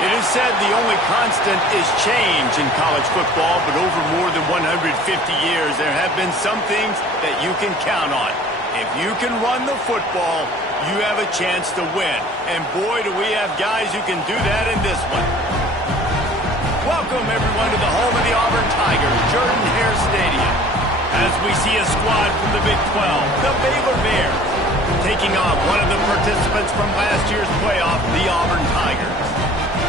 It is said the only constant is change in college football, but over more than 150 years, there have been some things that you can count on. If you can run the football, you have a chance to win. And boy, do we have guys who can do that in this one. Welcome, everyone, to the home of the Auburn Tigers, Jordan-Hare Stadium. As we see a squad from the Big 12, the Baylor Bears, taking on one of the participants from last year's playoff, the Auburn Tigers.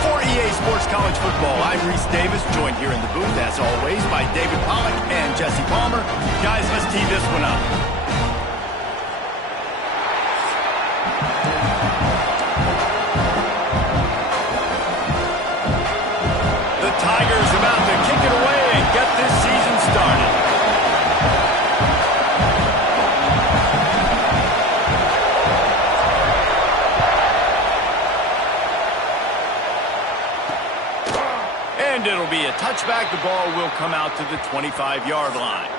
For EA Sports College Football, I'm Reese Davis, joined here in the booth, as always, by David Pollack and Jesse Palmer. Guys, let's tee this one up. The Tigers about to kick it away and get this season started. And it'll be a touchback. The ball will come out to the 25-yard line.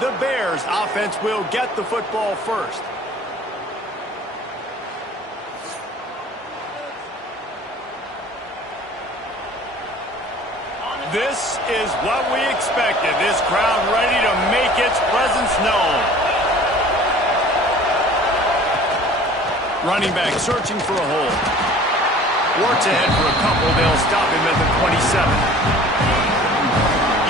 The Bears offense will get the football first. This is what we expected. This crowd ready to make its presence known. Running back searching for a hole. Warts ahead for a couple. They'll stop him at the 27.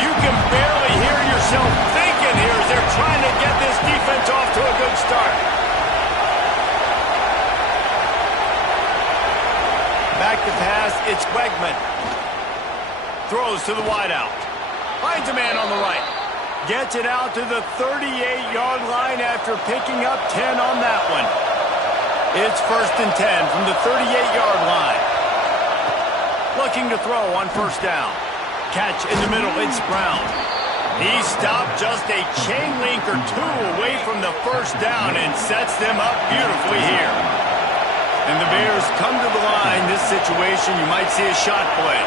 You can barely hear yourself thinking here as they're trying to get this defense off to a good start. Back to pass, it's Wegman. Throws to the wideout. Finds a man on the right. Gets it out to the 38-yard line after picking up 10 on that one. It's 1st and 10 from the 38-yard line. Looking to throw on first down. Catch in the middle, it's Brown. He stopped just a chain link or two away from the first down and sets them up beautifully here. And the Bears come to the line. This situation, you might see a shot play.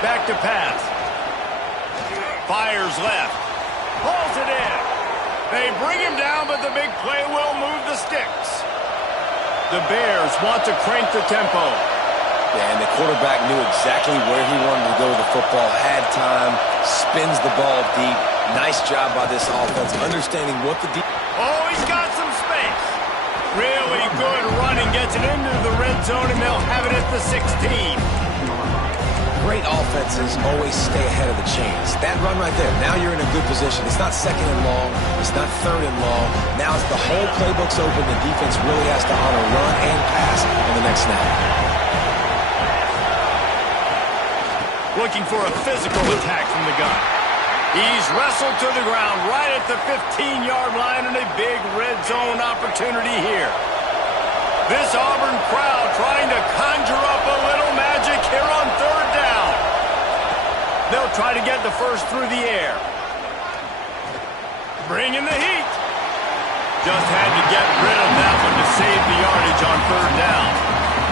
Back to pass. Fires left. Pulls it in. They bring him down, but the big play will move the sticks. The Bears want to crank the tempo. Yeah, and the quarterback knew exactly where he wanted to go with the football, had time, spins the ball deep. Nice job by this offense, understanding what the Oh, he's got some space. Really good running, gets it into the red zone, and they'll have it at the 16. Great offenses always stay ahead of the chains. That run right there, now you're in a good position. It's not 2nd and long. It's not 3rd and long. Now as the whole playbook's open, the defense really has to honor run and pass on the next snap. Looking for a physical attack from the gun. He's wrestled to the ground right at the 15-yard line, and a big red zone opportunity here. This Auburn crowd trying to conjure up a little magic here on 3rd down. They'll try to get the first through the air. Bringing the heat. Just had to get rid of that one to save the yardage on 3rd down.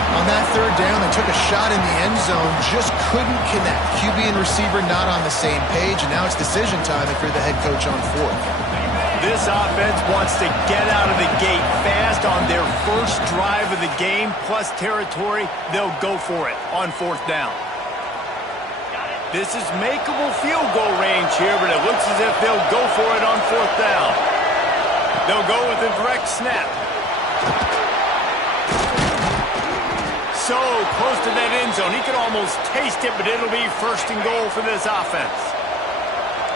On that 3rd down, they took a shot in the end zone, just couldn't connect. QB and receiver not on the same page, and now it's decision time if you're the head coach on 4th. This offense wants to get out of the gate fast on their first drive of the game, plus territory. They'll go for it on 4th down. This is makeable field goal range here, but it looks as if they'll go for it on 4th down. They'll go with a direct snap. So close to that end zone. He could almost taste it, but it'll be 1st and goal for this offense.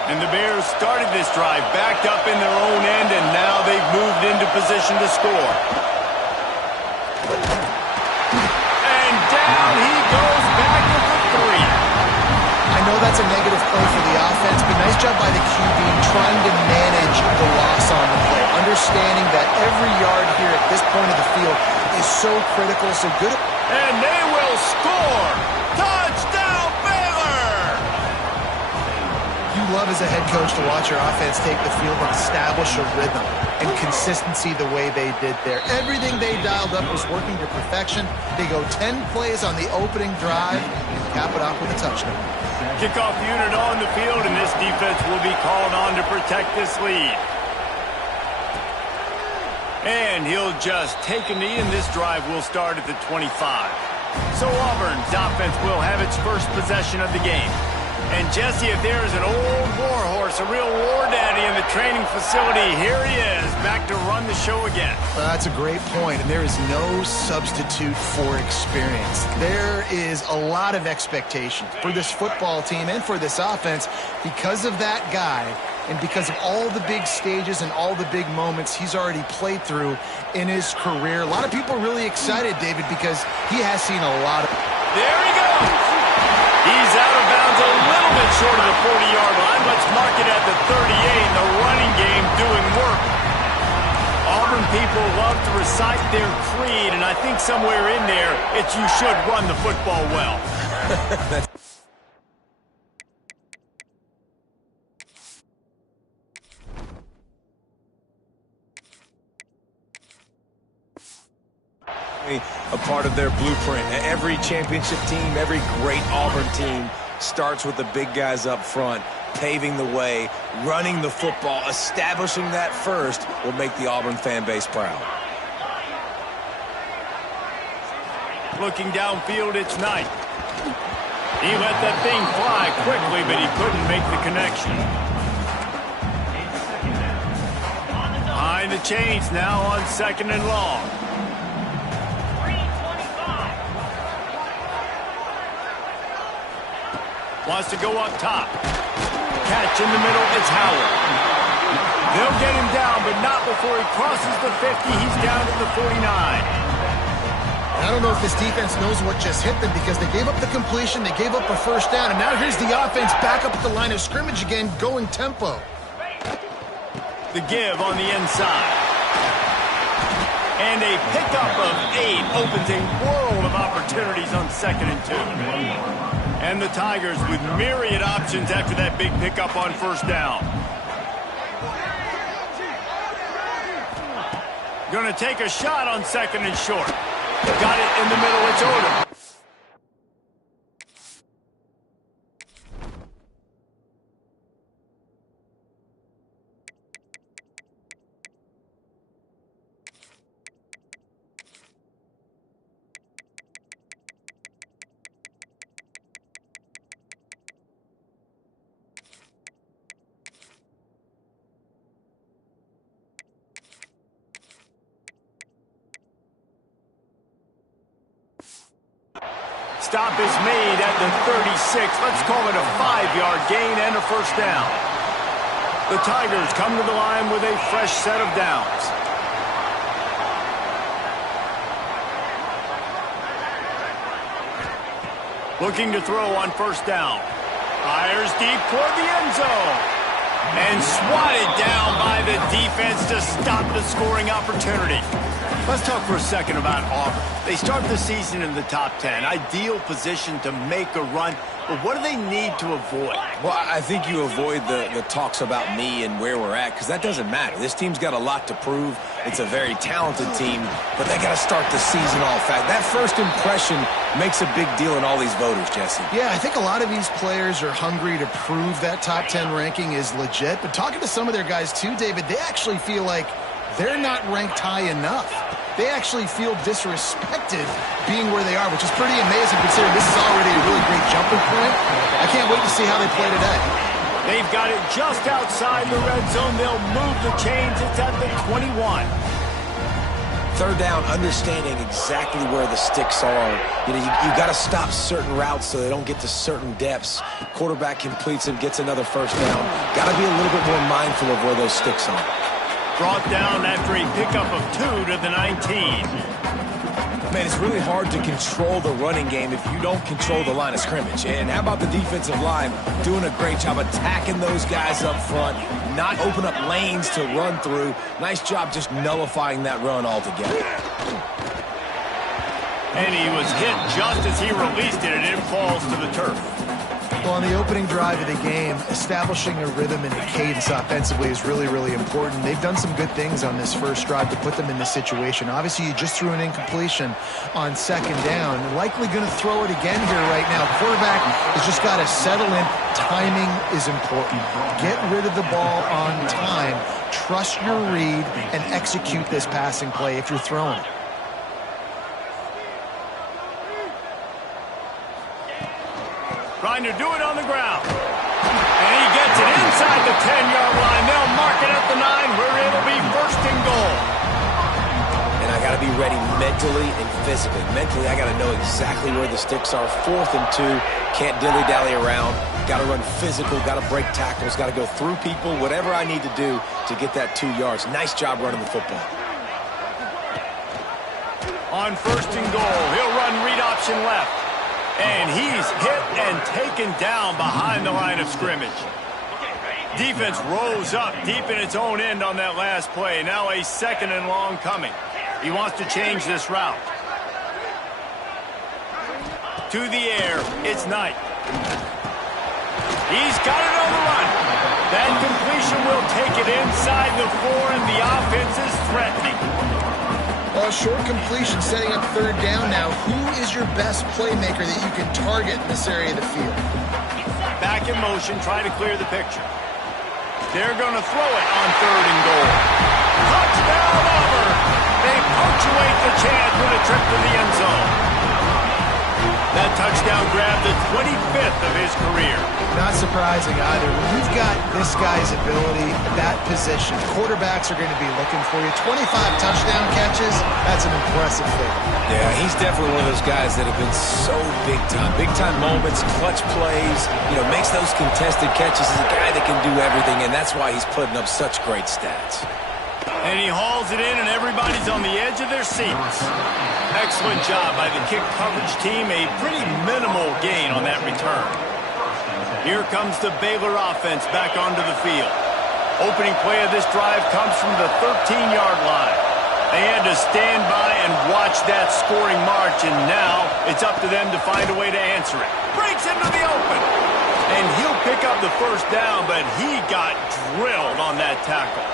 And the Bears started this drive backed up in their own end, and now they've moved into position to score. And down he goes back to the 3. I know that's a negative play for the offense, but nice job by the QB trying to manage the loss on the play. Understanding that every yard here at this point of the field is so critical, so good. And they will score! Touchdown, Baylor! You love as a head coach to watch your offense take the field and establish a rhythm and consistency the way they did there. Everything they dialed up was working to perfection. They go 10 plays on the opening drive and cap it off with a touchdown. Kickoff unit on the field, and this defense will be called on to protect this lead. And he'll just take a knee, and this drive will start at the 25. So Auburn's offense will have its first possession of the game. And Jesse, if there is an old war horse, a real war daddy in the training facility, here he is, back to run the show again. That's a great point, and there is no substitute for experience. There is a lot of expectation for this football team and for this offense because of that guy and because of all the big stages and all the big moments he's already played through in his career. A lot of people are really excited, David, because he has seen a lot of... There he goes! He's out of bounds a little bit short of the 40-yard line. Let's mark it at the 38. The running game doing work. Auburn people love to recite their creed, and I think somewhere in there, it's you should run the football well. A part of their blueprint. Every championship team, every great Auburn team starts with the big guys up front, paving the way, running the football, establishing that first will make the Auburn fan base proud. Looking downfield, it's Knight. He let that thing fly quickly, but he couldn't make the connection. Behind the chains now on 2nd and long. Wants to go up top. Catch in the middle, it's Howard. They'll get him down, but not before he crosses the 50. He's down to the 49. I don't know if this defense knows what just hit them because they gave up the completion, they gave up a first down, and now here's the offense back up at the line of scrimmage again, going tempo. The give on the inside. And a pickup of 8 opens a world of opportunities on 2nd and 2. And the Tigers with myriad options after that big pickup on first down. Going to take a shot on 2nd and short. Got it in the middle, it's Odom. Stop is made at the 36. Let's call it a 5-yard gain and a first down. The Tigers come to the line with a fresh set of downs. Looking to throw on first down. Fires deep toward the end zone. And swatted down by the defense to stop the scoring opportunity. Let's talk for a second about Auburn. They start the season in the top 10. Ideal position to make a run. But what do they need to avoid? Well, I think you avoid the talks about me and where we're at, because that doesn't matter. This team's got a lot to prove. It's a very talented team, but they got to start the season off fast. That first impression makes a big deal in all these voters, Jesse. Yeah, I think a lot of these players are hungry to prove that top 10 ranking is legit. But talking to some of their guys too, David, they actually feel like they're not ranked high enough. They actually feel disrespected being where they are, which is pretty amazing considering this is already a really great jumping point. I can't wait to see how they play today. They've got it just outside the red zone. They'll move the chains. It's at the 21. Third down, understanding exactly where the sticks are. You know, you got to stop certain routes so they don't get to certain depths. Quarterback completes it, gets another first down. Got to be a little bit more mindful of where those sticks are. Brought down after a pickup of 2 to the 19. Man, it's really hard to control the running game if you don't control the line of scrimmage. And how about the defensive line doing a great job attacking those guys up front, not open up lanes to run through. Nice job just nullifying that run altogether. And he was hit just as he released it, and it falls to the turf. Well, on the opening drive of the game, establishing a rhythm and a cadence offensively is really, really important. They've done some good things on this first drive to put them in this situation. Obviously, you just threw an incompletion on second down. Likely going to throw it again here right now. Quarterback has just got to settle in. Timing is important. Get rid of the ball on time. Trust your read and execute this passing play if you're throwing it. Trying to do it on the ground. And he gets it inside the 10-yard line. They'll mark it at the 9 where it'll be 1st and goal. And I got to be ready mentally and physically. Mentally, I got to know exactly where the sticks are. 4th and 2. Can't dilly-dally around. Got to run physical. Got to break tackles. Got to go through people. Whatever I need to do to get that 2 yards. Nice job running the football. On 1st and goal, he'll run read option left. And he's hit and taken down behind the line of scrimmage. Defense rose up deep in its own end on that last play. Now a 2nd and long coming. He wants to change this route. To the air, it's Knight. He's got it on the run. That completion will take it inside the 4, and the offense is threatening. A short completion setting up 3rd down now. Who is your best playmaker that you can target in this area of the field? Back in motion, try to clear the picture. They're going to throw it on 3rd and goal. Touchdown, Auburn! They punctuate the chance with a trip to the end zone. That touchdown grabbed the 25th of his career. Not surprising either. When you've got this guy's ability, that position, quarterbacks are going to be looking for you. 25 touchdown catches, that's an impressive thing. Yeah, he's definitely one of those guys that have been so big time. Big time moments, clutch plays, makes those contested catches. He's a guy that can do everything, and that's why he's putting up such great stats. And he hauls it in, and everybody's on the edge of their seats. Excellent job by the kick coverage team. A pretty minimal gain on that return. Here comes the Baylor offense back onto the field. Opening play of this drive comes from the 13-yard line. They had to stand by and watch that scoring march, and now it's up to them to find a way to answer it. Breaks into the open. And he'll pick up the 1st down, but he got drilled on that tackle.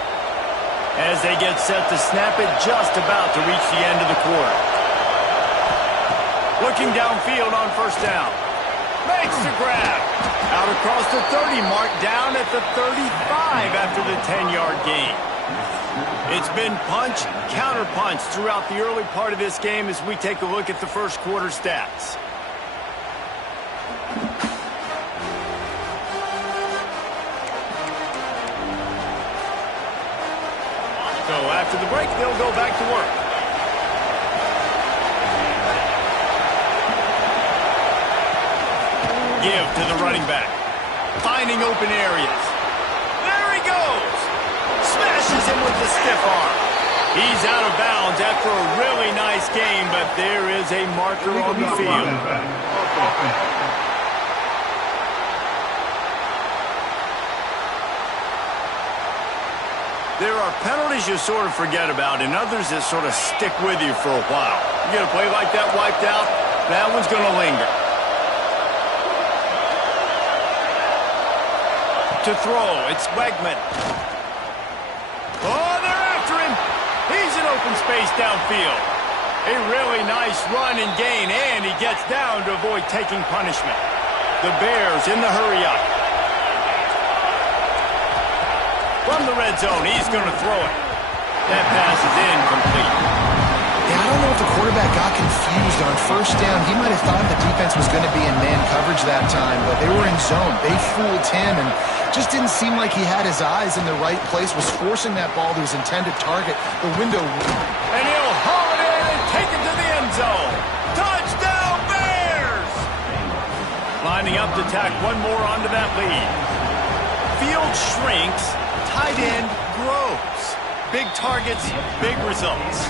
As they get set to snap it, just about to reach the end of the quarter. Looking downfield on 1st down. Makes the grab. Out across the 30 mark, down at the 35 after the 10-yard gain. It's been punch, counter-punch throughout the early part of this game as we take a look at the 1st quarter stats. So after the break, they'll go back to work. Give to the running back. Finding open areas. There he goes. Smashes him with the stiff arm. He's out of bounds after a really nice game, but there is a marker on the field. There are penalties you sort of forget about and others that sort of stick with you for a while. You get a play like that wiped out, that one's going to linger. To throw, it's Wegman. Oh, they're after him. He's in open space downfield. A really nice run and gain, and he gets down to avoid taking punishment. The Bears in the hurry-up. From the red zone, he's going to throw it. That pass is incomplete. Yeah, I don't know if the quarterback got confused on 1st down. He might have thought the defense was going to be in man coverage that time, but they were in zone. They fooled him and just didn't seem like he had his eyes in the right place, was forcing that ball to his intended target. The window. And he'll haul it in and take it to the end zone. Touchdown, Bears! Lining up to tack one more onto that lead. Field shrinks. Tight end grows. Big targets, big results.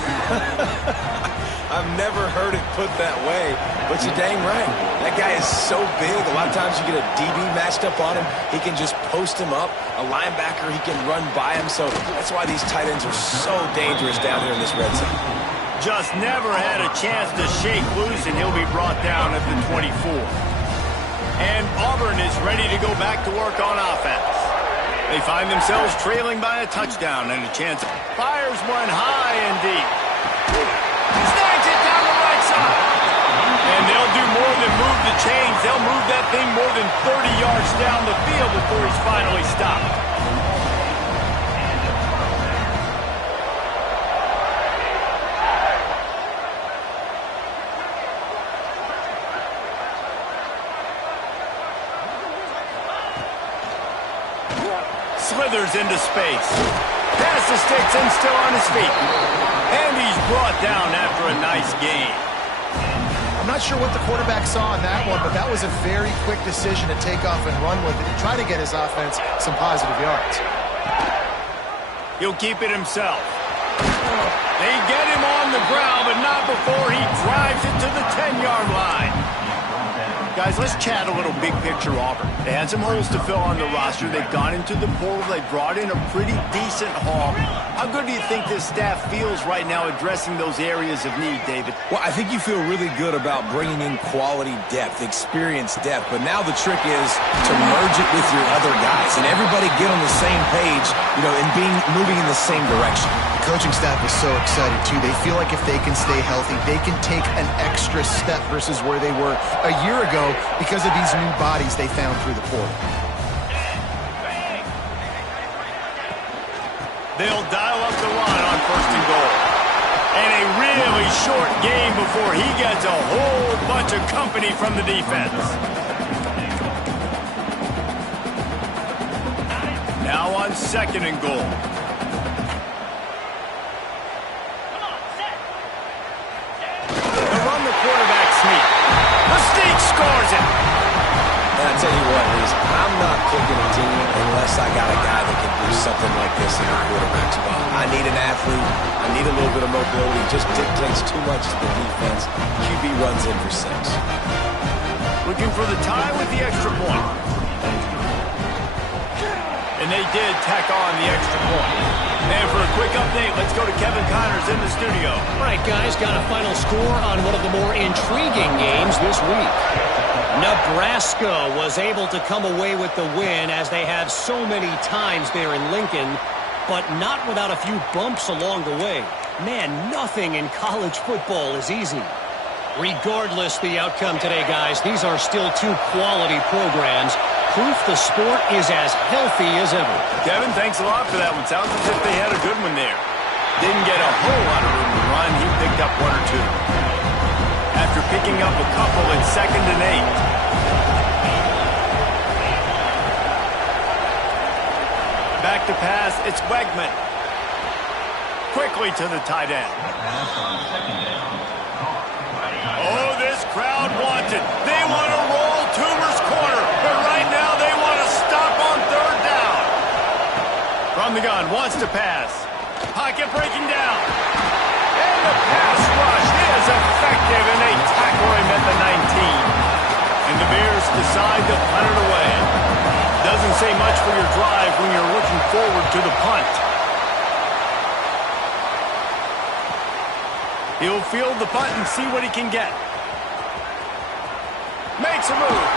I've never heard it put that way, but you're dang right. That guy is so big. A lot of times you get a DB matched up on him. He can just post him up. A linebacker, he can run by him. So that's why these tight ends are so dangerous down here in this red zone. Just never had a chance to shake loose, and he'll be brought down at the 24. And Auburn is ready to go back to work on offense. They find themselves trailing by a touchdown and a chance. Fires one high and deep. Snags it down the right side. And they'll do more than move the chains. They'll move that thing more than 30 yards down the field before he's finally stopped. slithers into space. Past the sticks and still on his feet. And he's brought down after a nice gain. I'm not sure what the quarterback saw in that one, but that was a very quick decision to take off and run with it and try to get his offense some positive yards. He'll keep it himself. They get him on the ground, but not before he drives it to the 10-yard line. Guys, let's chat a little big picture Auburn. They had some holes to fill on the roster. They've gone into the portal. They brought in a pretty decent haul. How good do you think this staff feels right now addressing those areas of need, David? Well, I think you feel really good about bringing in quality depth, experience depth, but now the trick is to merge it with your other guys and everybody get on the same page, and moving in the same direction. The coaching staff is so excited, too. They feel like if they can stay healthy, they can take an extra step versus where they were a year ago because of these new bodies they found through the portal. They'll dial up the run on 1st and goal. And a really short game before he gets a whole bunch of company from the defense. Now on 2nd and goal. They run the quarterback sneak. Mystique scores it. And I tell you what, Reese, I'm not picking a team unless I got a guy that can do something like this in the quarterback spot. I need an athlete. I need a little bit of mobility. It just dictates too much to the defense. QB runs in for 6. Looking for the tie with the extra point. And they did tack on the extra point. And for a quick update, let's go to Kevin Connors in the studio. All right, guys, got a final score on one of the more intriguing games this week. Nebraska was able to come away with the win as they have so many times there in Lincoln, but not without a few bumps along the way. Man, nothing in college football is easy. Regardless the outcome today, guys, these are still 2 quality programs. Proof the sport is as healthy as ever. Kevin, thanks a lot for that one. Sounds as if they had a good one there. Didn't get a whole lot of room to run. He picked up 1 or 2. After picking up a couple at 2nd and 8. Back to pass, it's Wegman. Quickly to the tight end. Oh, this crowd wants it. They want to roll Toomer's corner, but right now they want to stop on 3rd down. From the gun, wants to pass. Pocket breaking down. And the pass rush is effective, and they tackle him at the 19. And the Bears decide to punt it away. Doesn't say much for your drive when you're looking forward to the punt. He'll field the punt and see what he can get. Makes a move.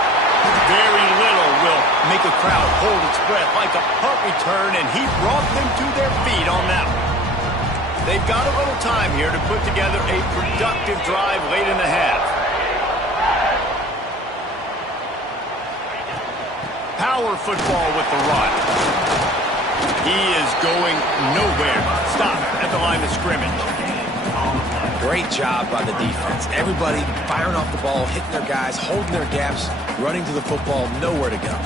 Very little will make a crowd hold its breath like a punt return, and he brought them to their feet on that one. They've got a little time here to put together a productive drive late in the half. Power football with the run. He is going nowhere. Stop at the line of scrimmage. Great job by the defense. Everybody firing off the ball, hitting their guys, holding their gaps, running to the football, nowhere to go.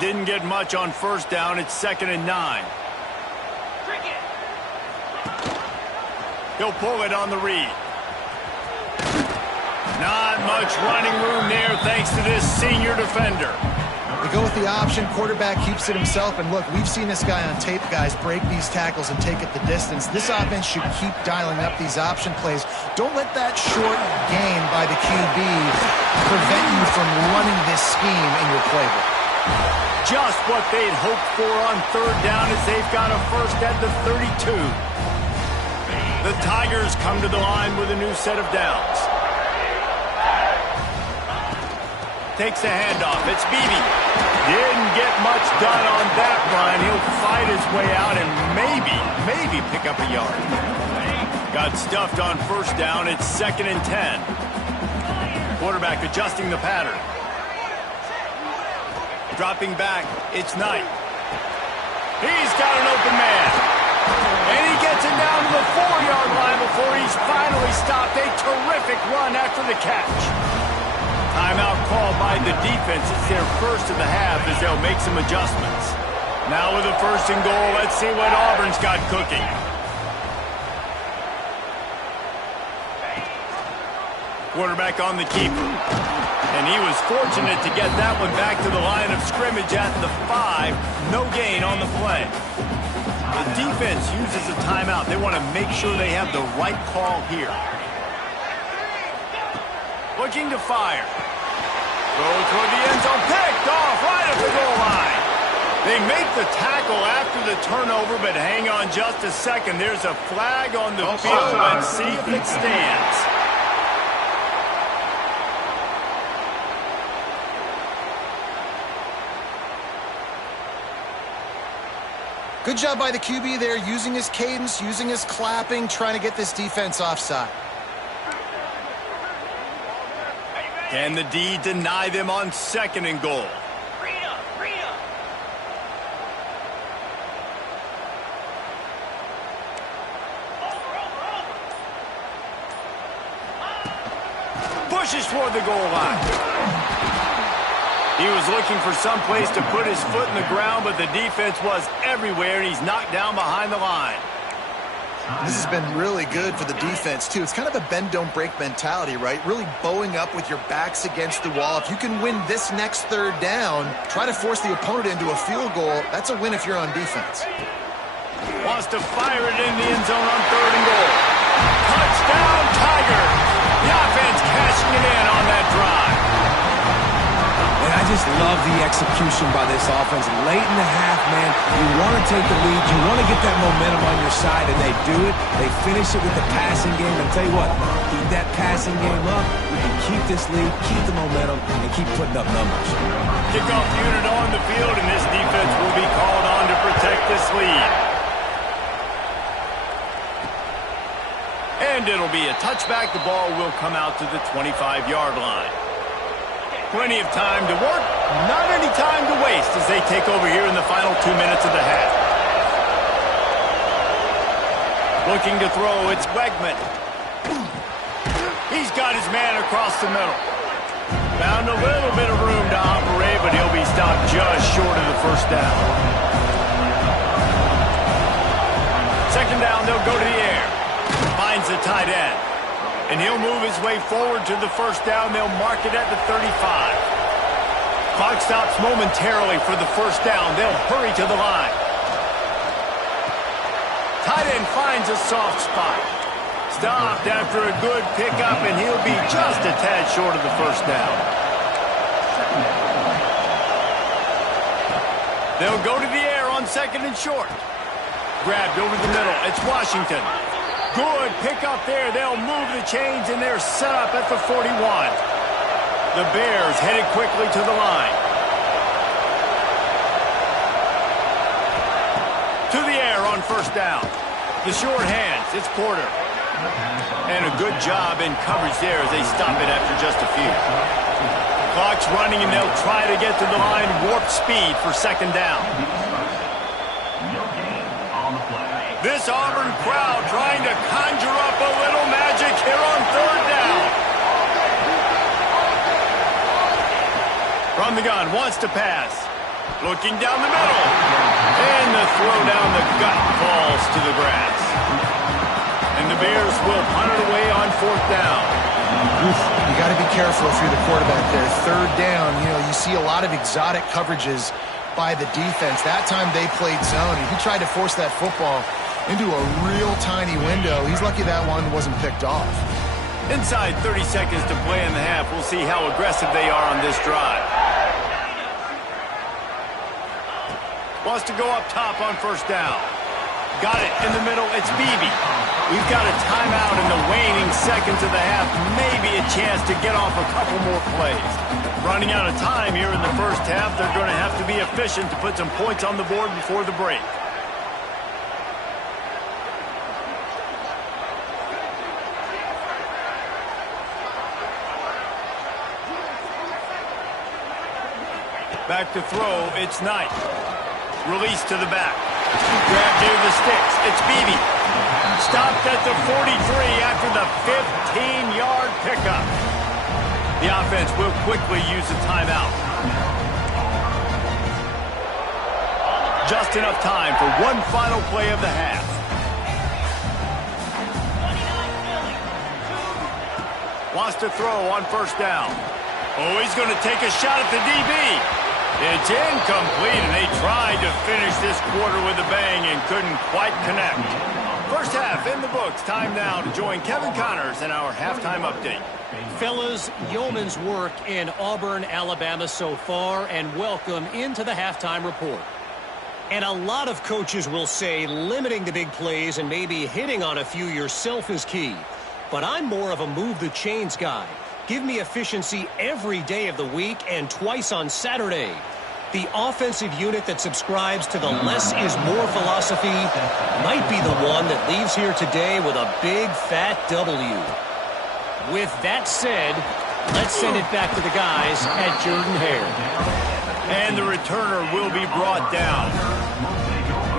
Didn't get much on 1st down. It's 2nd and 9. He'll pull it on the read. Not much running room there thanks to this senior defender. They go with the option. Quarterback keeps it himself. And look, we've seen this guy on tape, guys, break these tackles and take it the distance. This offense should keep dialing up these option plays. Don't let that short gain by the QB prevent you from running this scheme in your playbook. Just what they'd hoped for on 3rd down as they've got a first at the 32. The Tigers come to the line with a new set of downs. Takes the handoff. It's Beebe. Didn't get much done on that run. He'll fight his way out and maybe pick up a yard. Got stuffed on 1st down. It's 2nd and 10. Quarterback adjusting the pattern. Dropping back. It's Knight. He's got an open man. And he gets it down to the 4-yard line before he's finally stopped. A terrific run after the catch. Timeout called by the defense. It's their first of the half as they'll make some adjustments. Now with a 1st and goal, let's see what Auburn's got cooking. Quarterback on the keeper. And he was fortunate to get that one back to the line of scrimmage at the 5. No gain on the play. The defense uses a timeout. They want to make sure they have the right call here. Looking to fire. Throw toward the end zone. Picked off right at the goal line. They make the tackle after the turnover, but hang on just a second. There's a flag on the field. Let's see if it stands. Good job by the QB there, using his cadence, using his clapping, trying to get this defense offside. Can the D deny them on 2nd and goal? Pushes toward the goal line. He was looking for some place to put his foot in the ground, but the defense was everywhere, and he's knocked down behind the line. This has been really good for the defense, too. It's kind of a bend-don't-break mentality, right? Really bowing up with your backs against the wall. If you can win this next 3rd down, try to force the opponent into a field goal. That's a win if you're on defense. Wants to fire it in the end zone on 3rd and goal. Touchdown, Tiger! The offense cashing it in on that drive. And I just love the execution by this offense. Late in the half, man, you want to take the lead. You want to get that momentum on your side, and they do it. They finish it with the passing game. And tell you what, keep that passing game up. You can keep this lead, keep the momentum, and keep putting up numbers. Kickoff unit on the field, and this defense will be called on to protect this lead. And it'll be a touchback. The ball will come out to the 25-yard line. Plenty of time to work, not any time to waste as they take over here in the final 2 minutes of the half. Looking to throw, it's Wegman. He's got his man across the middle. Found a little bit of room to operate, but he'll be stopped just short of the 1st down. 2nd down, they'll go to the air. Finds the tight end. And he'll move his way forward to the 1st down. They'll mark it at the 35. Clock stops momentarily for the 1st down. They'll hurry to the line. Tight end finds a soft spot. Stopped after a good pickup, and he'll be just a tad short of the 1st down. They'll go to the air on 2nd and short. Grabbed over the middle. It's Washington. Good pickup there. They'll move the chains, and they're set up at the 41. The Bears headed quickly to the line. To the air on 1st down. The short hands. It's Porter. And a good job in coverage there as they stop it after just a few. Clock's running, and they'll try to get to the line. Warp speed for 2nd down. This Auburn crowd trying to conjure up a little magic here on 3rd down. From the gun, wants to pass. Looking down the middle. And the throw down the gut falls to the grass. And the Bears will punt it away on 4th down. You got to be careful if you're the quarterback there. 3rd down, you see a lot of exotic coverages by the defense. That time they played zone, and he tried to force that football into a real tiny window. He's lucky that one wasn't picked off. Inside 30 seconds to play in the half. We'll see how aggressive they are on this drive. Wants to go up top on 1st down. Got it in the middle. It's Beebe. We've got a timeout in the waning seconds of the half. Maybe a chance to get off a couple more plays. Running out of time here in the 1st half. They're going to have to be efficient to put some points on the board before the break. Back to throw, it's Knight. Release to the back. Grab near the sticks, it's Beebe. Stopped at the 43 after the 15-yard pickup. The offense defense will quickly use a timeout. Just enough time for one final play of the half. Wants to throw on first down. Oh, he's going to take a shot at the DB. It's incomplete, and they tried to finish this quarter with a bang and couldn't quite connect. First half in the books. Time now to join Kevin Connors in our halftime update. Fellas, yeoman's work in Auburn, Alabama so far, and welcome into the halftime report. And a lot of coaches will say limiting the big plays and maybe hitting on a few yourself is key. But I'm more of a move the chains guy. Give me efficiency every day of the week and twice on Saturday. The offensive unit that subscribes to the less is more philosophy might be the one that leaves here today with a big fat W. With that said, let's send it back to the guys at Jordan-Hare. And the returner will be brought down.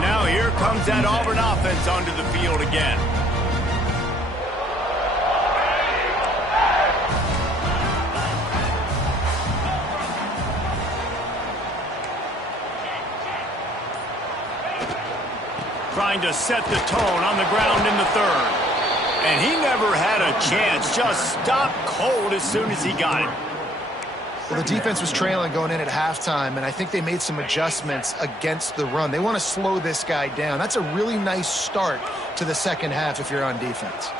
Now here comes that Auburn offense onto the field again. Trying to set the tone on the ground in the third. And he never had a chance. Just stopped cold as soon as he got it. Well, the defense was trailing going in at halftime, and I think they made some adjustments against the run. They want to slow this guy down. That's a really nice start to the second half if you're on defense.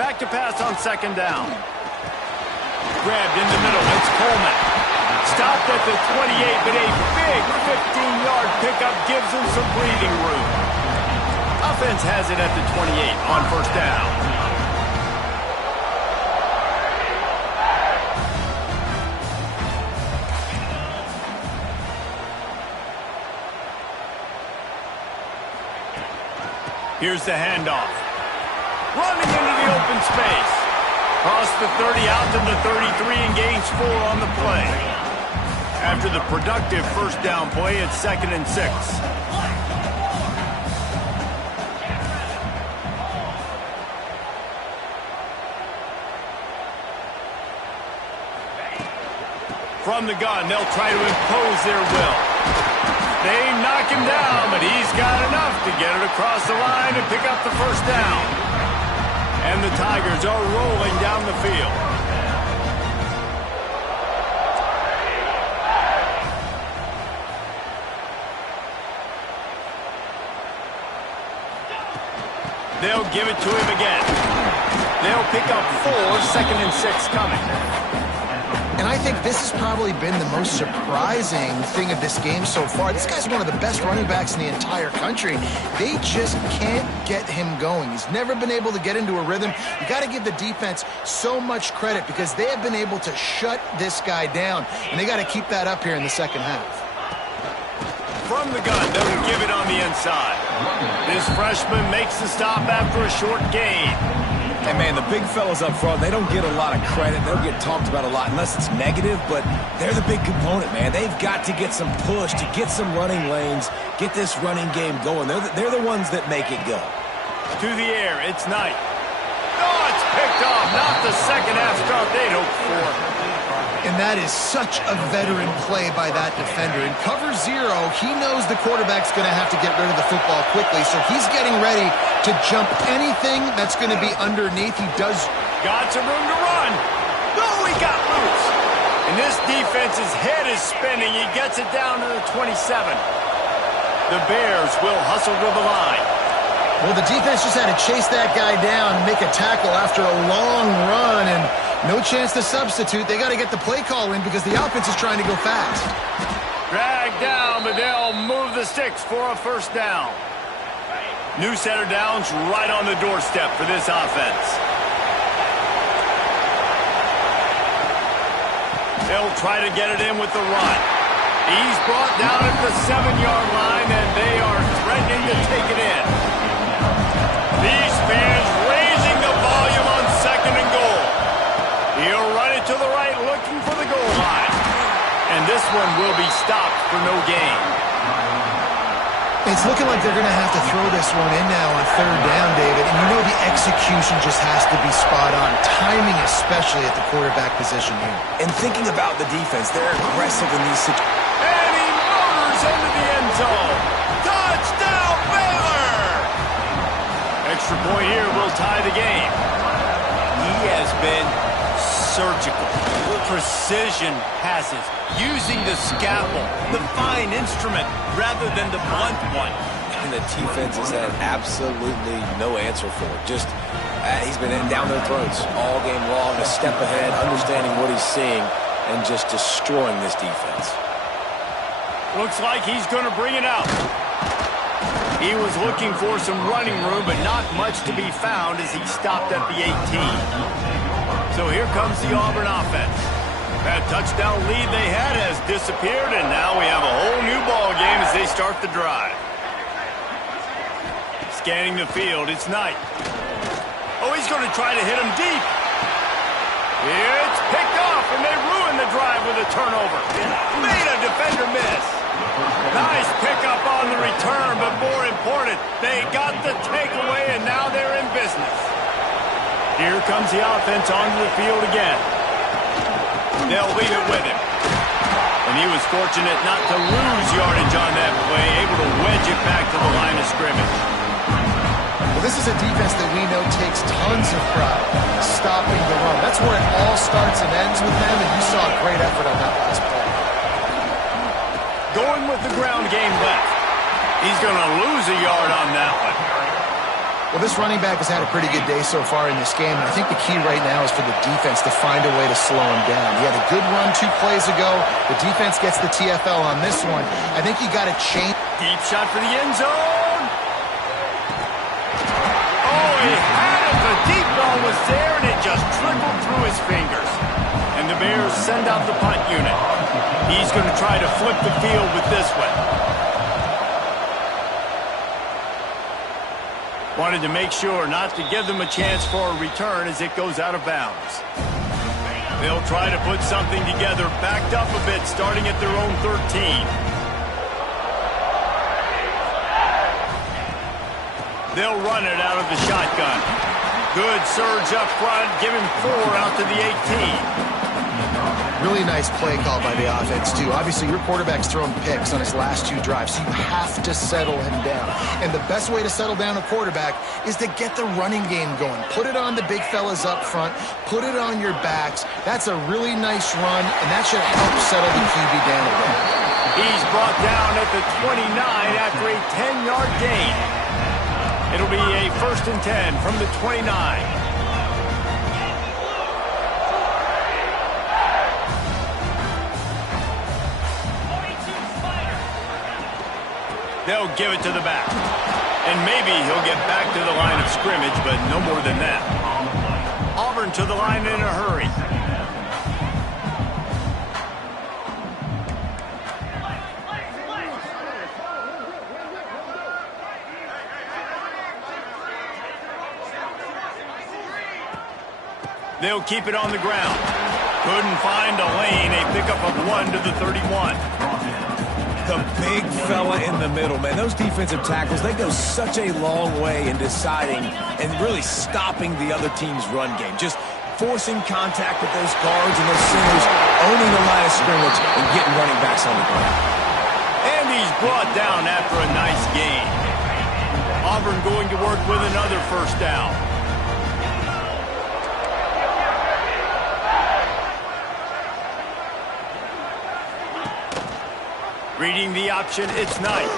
Back to pass on second down. Grabbed in the middle. It's Coleman. Stopped at the 28, but a big 15-yard pickup gives him some breathing room. Offense has it at the 28 on first down. Here's the handoff. Running into the open space. Across the 30 out to the 33 and gains 4 on the play. After the productive first down play, it's 2nd and 6. From the gun, they'll try to impose their will. They knock him down, but he's got enough to get it across the line and pick up the first down. And the Tigers are rolling down the field. They'll give it to him again. They'll pick up 4, 2nd and 6 coming. And I think this has probably been the most surprising thing of this game so far. This guy's one of the best running backs in the entire country. They just can't get him going. He's never been able to get into a rhythm. You got to give the defense so much credit because they have been able to shut this guy down. And they got to keep that up here in the second half. From the gun, they'll give it on the inside. This freshman makes the stop after a short gain. And, man, the big fellas up front, they don't get a lot of credit. They don't get talked about a lot unless it's negative, but they're the big component, man. They've got to get some push, to get some running lanes, get this running game going. They're the ones that make it go. To the air, it's Knight. Oh, it's picked off. Not the second half start they'd hoped for. And that is such a veteran play by that defender. In cover 0, he knows the quarterback's going to have to get rid of the football quickly, so he's getting ready to jump anything that's going to be underneath. He does. Got some room to run. No, he got loose. And this defense's head is spinning. He gets it down to the 27. The Bears will hustle to the line. Well, the defense just had to chase that guy down and make a tackle after a long run, and no chance to substitute. They got to get the play call in because the offense is trying to go fast. Dragged down, but they'll move the sticks for a first down. New set of downs right on the doorstep for this offense. They'll try to get it in with the run. He's brought down at the 7-yard line, and they are threatening to take it in. These fans raising the volume on 2nd and goal. He'll run it to the right, looking for the goal line. And this one will be stopped for no gain. It's looking like they're going to have to throw this one in now on 3rd down, David. And you know the execution just has to be spot on. Timing, especially at the quarterback position here. And thinking about the defense, they're aggressive in these situations. And he motors into the end zone. Touchdown, Baylor! Extra point here will tie the game. He has been surgical. Precision passes, using the scalpel, the fine instrument, rather than the blunt one. And the defense has had absolutely no answer for it. Just, he's been down their throats all game long, a step ahead, understanding what he's seeing, and just destroying this defense. Looks like he's going to bring it out. He was looking for some running room, but not much to be found as he stopped at the 18. So here comes the Auburn offense. That touchdown lead they had has disappeared, and now we have a whole new ball game as they start the drive. Scanning the field, it's Knight. Oh, he's going to try to hit him deep. It's picked off, and they ruin the drive with a turnover. Made a defender miss. Nice pickup on the return, but more important, they got the takeaway, and now they're in business. Here comes the offense onto the field again. They'll leave it with him. And he was fortunate not to lose yardage on that play, able to wedge it back to the line of scrimmage. Well, this is a defense that we know takes tons of pride stopping the run. That's where it all starts and ends with them, and you saw a great effort on that last play. Going with the ground game left. He's going to lose a yard on that one. Well, this running back has had a pretty good day so far in this game, and I think the key right now is for the defense to find a way to slow him down. He had a good run 2 plays ago. The defense gets the TFL on this one. I think you got to change. Deep shot for the end zone. Oh, he had it. The deep ball was there, and it just trickled through his fingers. And the Bears send out the punt unit. He's going to try to flip the field with this one. Wanted to make sure not to give them a chance for a return as it goes out of bounds. They'll try to put something together, backed up a bit, starting at their own 13. They'll run it out of the shotgun. Good surge up front, give him 4 out to the 18. Really nice play call by the offense, too. Obviously, your quarterback's thrown picks on his last 2 drives, so you have to settle him down. And the best way to settle down a quarterback is to get the running game going. Put it on the big fellas up front. Put it on your backs. That's a really nice run, and that should help settle the QB down a bit. He's brought down at the 29 after a 10-yard gain. It'll be a 1st and 10 from the 29. They'll give it to the back. And maybe he'll get back to the line of scrimmage, but no more than that. Auburn to the line in a hurry. They'll keep it on the ground. Couldn't find a lane. A pickup of 1 to the 31. The big fella in the middle, man. Those defensive tackles, they go such a long way in deciding and really stopping the other team's run game. Just forcing contact with those guards and those centers, owning the line of scrimmage and getting running backs on the ground. And he's brought down after a nice gain. Auburn going to work with another 1st down. Reading the option, it's Knight.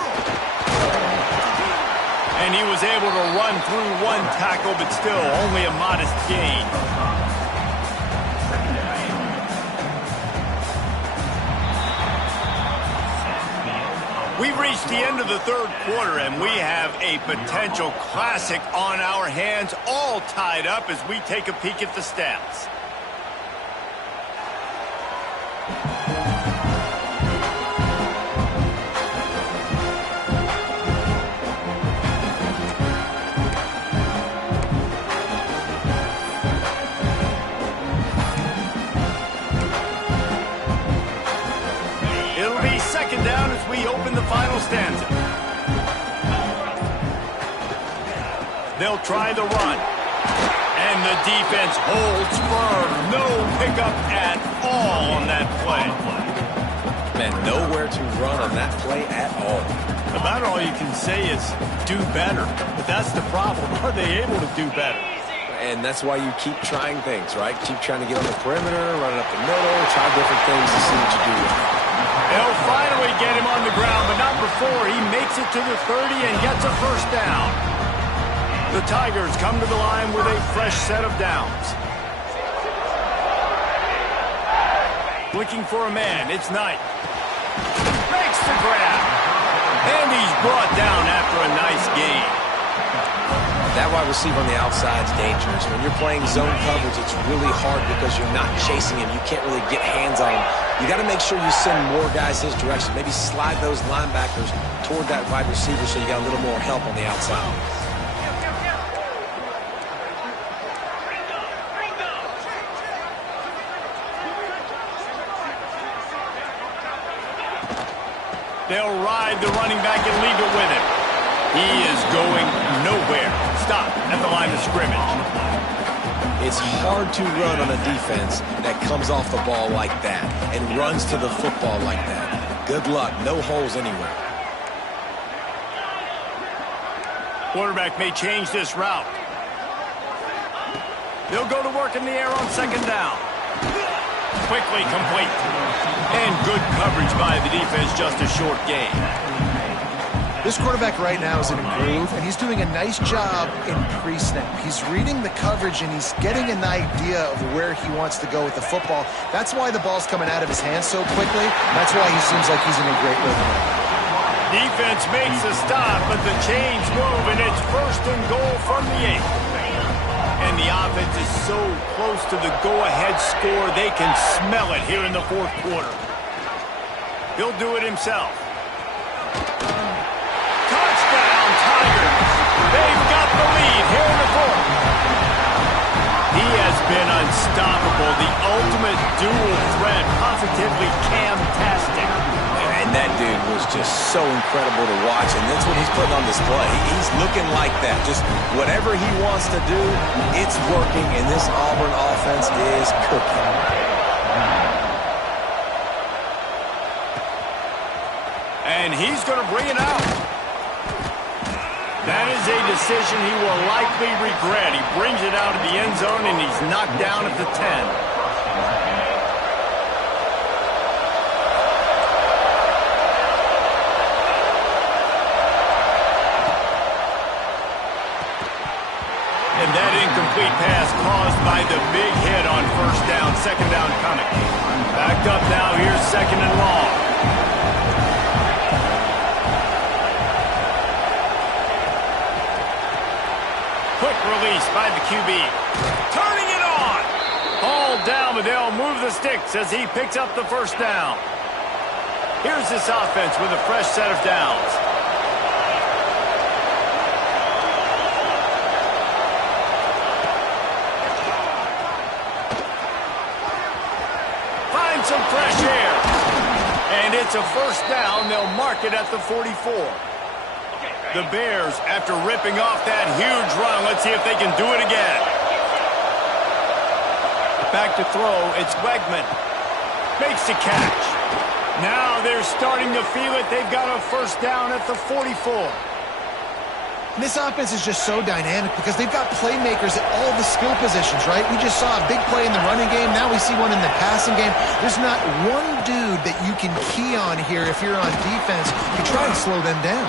And he was able to run through 1 tackle, but still only a modest gain. We've reached the end of the 3rd quarter, and we have a potential classic on our hands, all tied up as we take a peek at the stats. Final stanza. They'll try the run. And the defense holds firm. No pickup at all on that play. Man, nowhere to run on that play at all. About all you can say is do better. But that's the problem. Are they able to do better? And that's why you keep trying things, right? Keep trying to get on the perimeter, running up the middle, try different things to see what you do with it. They'll finally get him on the ground, but not before he makes it to the 30 and gets a first down. The Tigers come to the line with a fresh set of downs. Looking for a man, it's Knight. Makes the grab. And he's brought down after a nice gain. That wide receiver on the outside is dangerous. When you're playing zone coverage, it's really hard because you're not chasing him. You can't really get hands on him. You got to make sure you send more guys his direction. Maybe slide those linebackers toward that wide receiver so you got a little more help on the outside. They'll ride the running back and leave it with him. He is going nowhere. Stop at the line of scrimmage. It's hard to run on a defense that comes off the ball like that and runs to the football like that. Good luck. No holes anywhere. Quarterback may change this route. They'll go to work in the air on second down. Quickly complete. And good coverage by the defense, just a short gain. This quarterback right now is in a groove, and he's doing a nice job in pre-snap. He's reading the coverage, and he's getting an idea of where he wants to go with the football. That's why the ball's coming out of his hands so quickly. That's why he seems like he's in a great rhythm. Defense makes a stop, but the chains move, and it's first and goal from the 8. And the offense is so close to the go-ahead score, they can smell it here in the fourth quarter. He'll do it himself. Touchdown, Tigers! They've got the lead here in the fourth. He has been unstoppable, the ultimate dual threat, positively Cam-tastic. And that dude was just so incredible to watch, and that's what he's putting on display. He's looking like that. Just whatever he wants to do, it's working, and this Auburn offense is cooking. And he's going to bring it out. That is a decision he will likely regret. He brings it out of the end zone, and he's knocked down at the 10. And that incomplete pass caused by the big hit on first down, second down coming. Backed up now, here's second and long. Quick release by the QB. Turning it on. Hauled down, but they'll move the sticks as he picks up the first down. Here's this offense with a fresh set of downs. Some fresh air. And it's a first down. They'll mark it at the 44. The Bears, after ripping off that huge run, let's see if they can do it again. Back to throw. It's Wegman. Makes the catch. Now they're starting to feel it. They've got a first down at the 44. This offense is just so dynamic because they've got playmakers at all the skill positions, right? We just saw a big play in the running game. Now we see one in the passing game. There's not one dude that you can key on here if you're on defense to try and slow them down.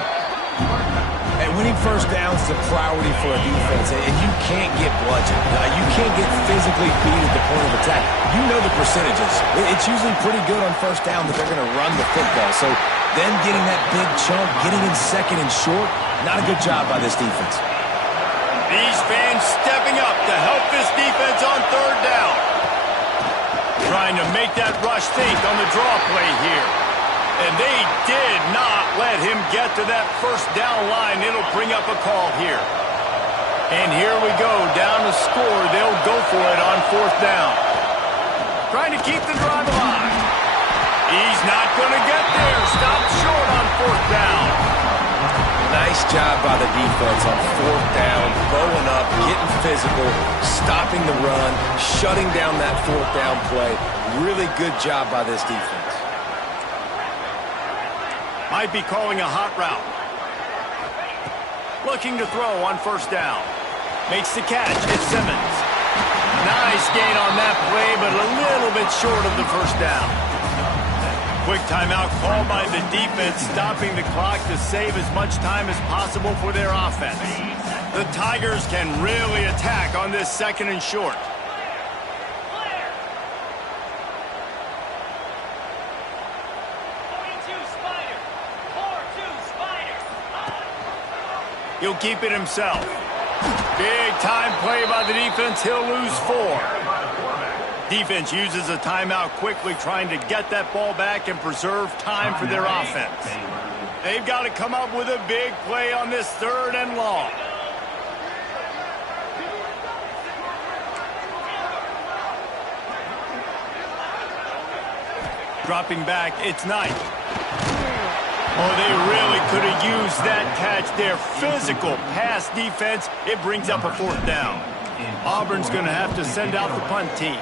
And winning first downs is a priority for a defense, and you can't get bludgeoned. You can't get physically beat at the point of attack. You know the percentages. It's usually pretty good on first down that they're going to run the football. So them getting that big chunk, getting in second and short, not a good job by this defense. These fans stepping up to help this defense on third down. Trying to make that rush think on the draw play here. And they did not let him get to that first down line. It'll bring up a call here. And here we go, down to score. They'll go for it on fourth down. Trying to keep the drive alive. He's not going to get there. Stopped short on fourth down. Nice Nice job by the defense on 4th down, bowing up, getting physical, stopping the run, shutting down that 4th down play. Really good job by this defense. Might be calling a hot route. Looking to throw on 1st down. Makes the catch. It's Simmons. Nice gain on that play, but a little bit short of the 1st down. Quick timeout called by the defense, stopping the clock to save as much time as possible for their offense. The Tigers can really attack on this 2nd and short. He'll keep it himself. Big time play by the defense. He'll lose 4. Defense uses a timeout quickly, trying to get that ball back and preserve time for their offense. They've got to come up with a big play on this 3rd and long. Dropping back, it's Knight. Oh, they really could have used that catch there. Physical pass defense. It brings up a 4th down. Auburn's going to have to send out the punt team.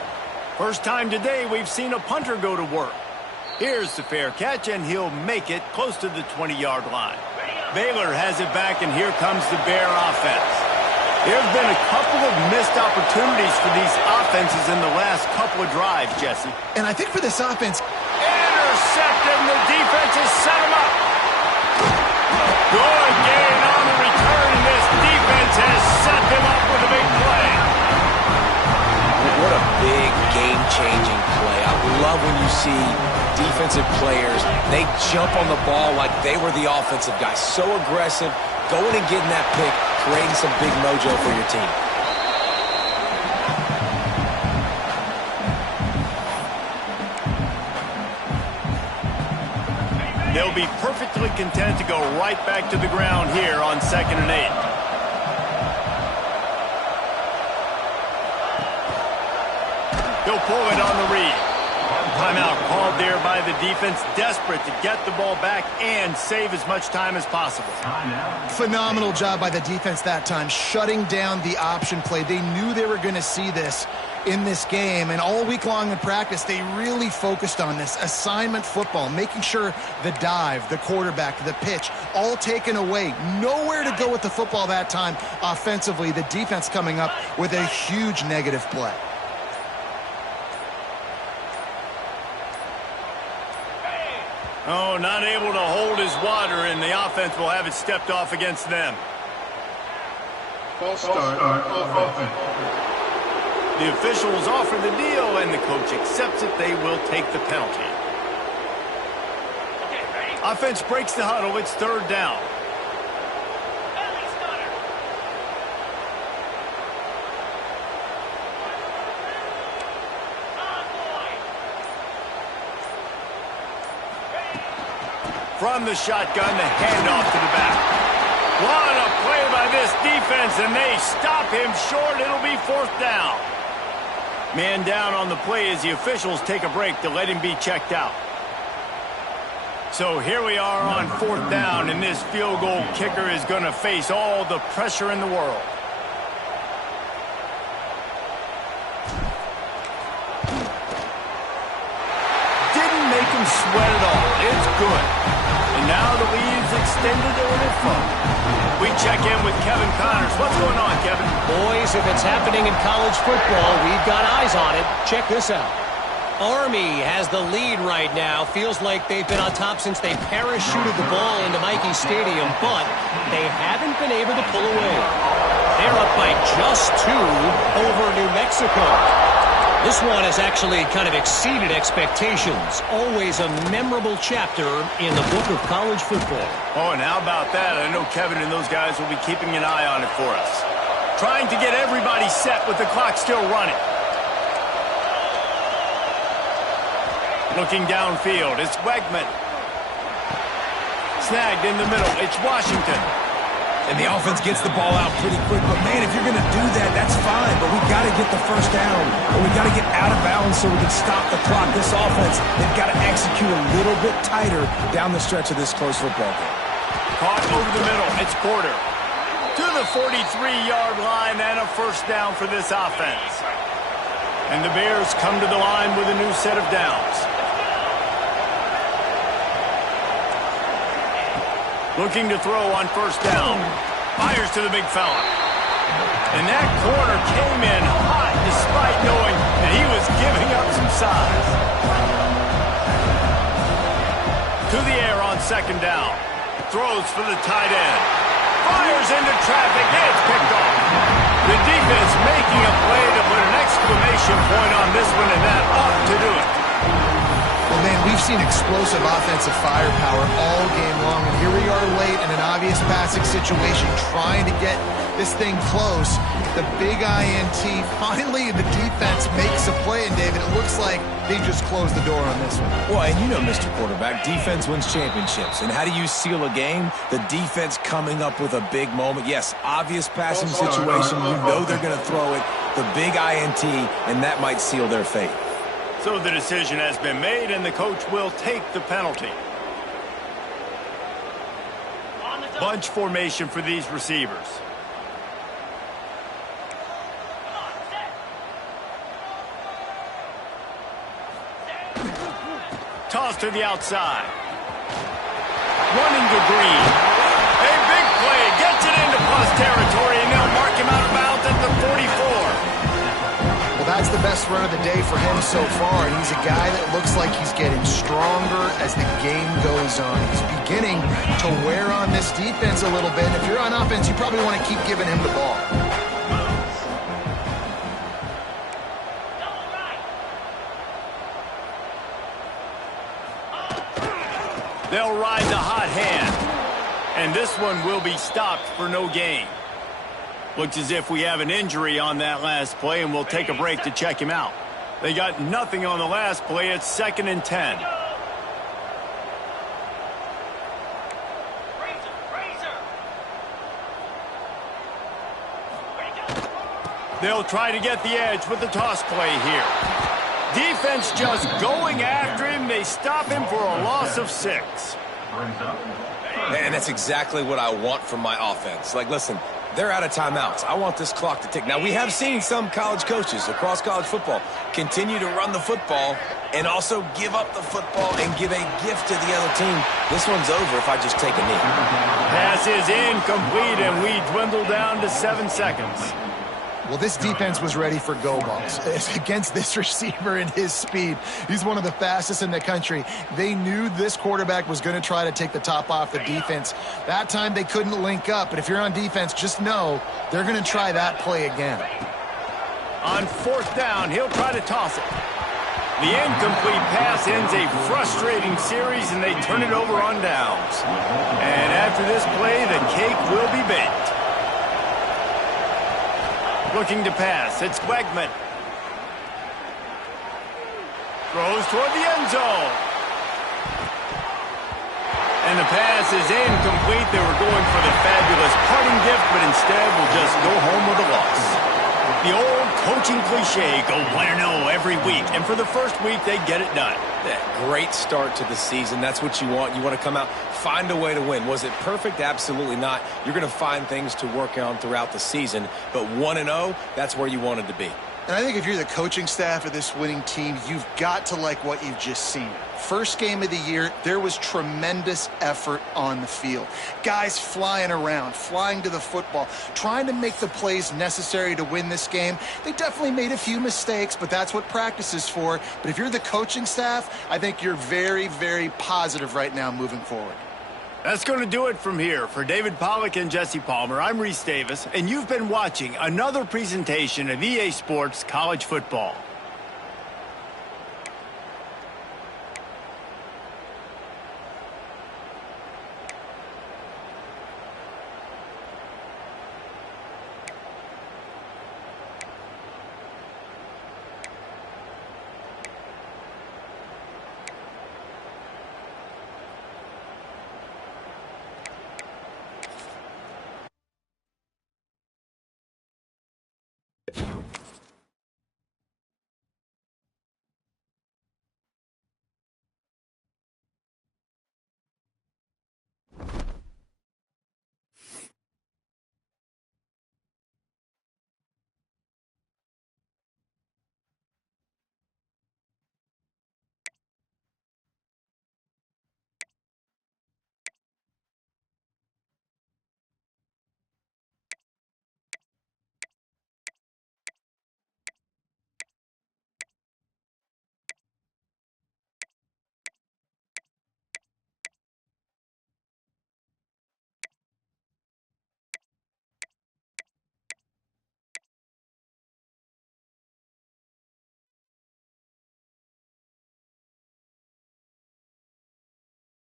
First time today we've seen a punter go to work. Here's the fair catch, and he'll make it close to the 20-yard line. Baylor has it back, and here comes the Bear offense. There's been a couple of missed opportunities for these offenses in the last couple of drives, Jesse. And I think for this offense... Intercepted, and the defense has set him up. Good gain on the return, and this defense has set them up with a big play. What a big game-changing play. I love when you see defensive players, they jump on the ball like they were the offensive guys. So aggressive, going and getting that pick, creating some big mojo for your team. They'll be perfectly content to go right back to the ground here on 2nd and 8. He'll pull it on the read. Timeout called there by the defense, desperate to get the ball back and save as much time as possible. Phenomenal job by the defense that time, shutting down the option play. They knew they were going to see this in this game, and all week long in practice, they really focused on this assignment football, making sure the dive, the quarterback, the pitch, all taken away. Nowhere to go with the football that time offensively. The defense coming up with a huge negative play. Oh, not able to hold his water, and the offense will have it stepped off against them. False start offense. The officials offer the deal, and the coach accepts it. They will take the penalty. Offense breaks the huddle. It's 3rd down. From the shotgun, the handoff to the back. What a play by this defense, and they stop him short. It'll be 4th down. Man down on the play as the officials take a break to let him be checked out. So here we are on 4th down, and this field goal kicker is going to face all the pressure in the world. Didn't make him sweat at all. It's good. And now the lead's extended a little further. We check in with Kevin Connors. What's going on, Kevin? Boys, if it's happening in college football, we've got eyes on it. Check this out. Army has the lead right now. Feels like they've been on top since they parachuted the ball into Michie Stadium, but they haven't been able to pull away. They're up by just 2 over New Mexico. This one has actually kind of exceeded expectations. Always a memorable chapter in the book of college football. Oh, and how about that? I know Kevin and those guys will be keeping an eye on it for us. Trying to get everybody set with the clock still running. Looking downfield, it's Wegman. Snagged in the middle, it's Washington. And the offense gets the ball out pretty quick. But, man, if you're going to do that, that's fine. But we've got to get the 1st down. Or we've got to get out of bounds so we can stop the clock. This offense, they've got to execute a little bit tighter down the stretch of this close football game. Caught over the middle. It's Porter. To the 43-yard line and a first down for this offense. And the Bears come to the line with a new set of downs. Looking to throw on first down. Fires to the big fella. And that corner came in hot despite knowing that he was giving up some size. To the air on second down. Throws for the tight end. Fires into traffic. It's picked off. The defense making a play to put an exclamation point on this one, and that ought to do it. Well, man, we've seen explosive offensive firepower all game long, and here we are late in an obvious passing situation trying to get this thing close. The big INT, finally the defense makes a play, and David, it looks like they just closed the door on this one. Well, and you know, Mr. Quarterback, defense wins championships. And how do you seal a game? The defense coming up with a big moment. Yes, obvious passing situation. You know they're going to throw it. The big INT, and that might seal their fate. So the decision has been made, and the coach will take the penalty. Bunch formation for these receivers. Toss to the outside. Running to Green. A big play. Gets it into plus territory, and they'll mark him out of bounds at the 44. Well, that's the best run of the day for him so far. He's a guy that looks like he's getting stronger as the game goes on. He's beginning to wear on this defense a little bit. And if you're on offense, you probably want to keep giving him the ball. They'll ride the hot hand. And this one will be stopped for no gain. Looks as if we have an injury on that last play, and we'll take a break to check him out. They got nothing on the last play. It's 2nd and 10. They'll try to get the edge with the toss play here. Defense just going after him. They stop him for a loss of 6. And that's exactly what I want from my offense. Like, listen, they're out of timeouts. I want this clock to tick. Now, we have seen some college coaches across college football continue to run the football and also give up the football and give a gift to the other team. This one's over if I just take a knee. Pass is incomplete, and we dwindle down to 7 seconds. Well, this defense was ready for go balls. Against this receiver and his speed, he's one of the fastest in the country. They knew this quarterback was going to try to take the top off the defense. That time they couldn't link up, but if you're on defense, just know they're going to try that play again. On 4th down, he'll try to toss it. The incomplete pass ends a frustrating series, and they turn it over on downs. And after this play, the cake will be baked. Looking to pass. It's Wegman. Throws toward the end zone. And the pass is incomplete. They were going for the fabulous parting gift, but instead will just go home with a loss. The old coaching cliche, go 1-0 every week. And for the first week, they get it done. That great start to the season. That's what you want. You want to come out, find a way to win. Was it perfect? Absolutely not. You're going to find things to work on throughout the season. But 1-0, that's where you wanted to be. And I think if you're the coaching staff of this winning team, you've got to like what you've just seen. First game of the year, there was tremendous effort on the field. Guys flying around, flying to the football, trying to make the plays necessary to win this game. They definitely made a few mistakes, but that's what practice is for. But if you're the coaching staff, I think you're very, very positive right now moving forward. That's going to do it from here. For David Pollack and Jesse Palmer, I'm Reese Davis, and you've been watching another presentation of EA Sports College Football.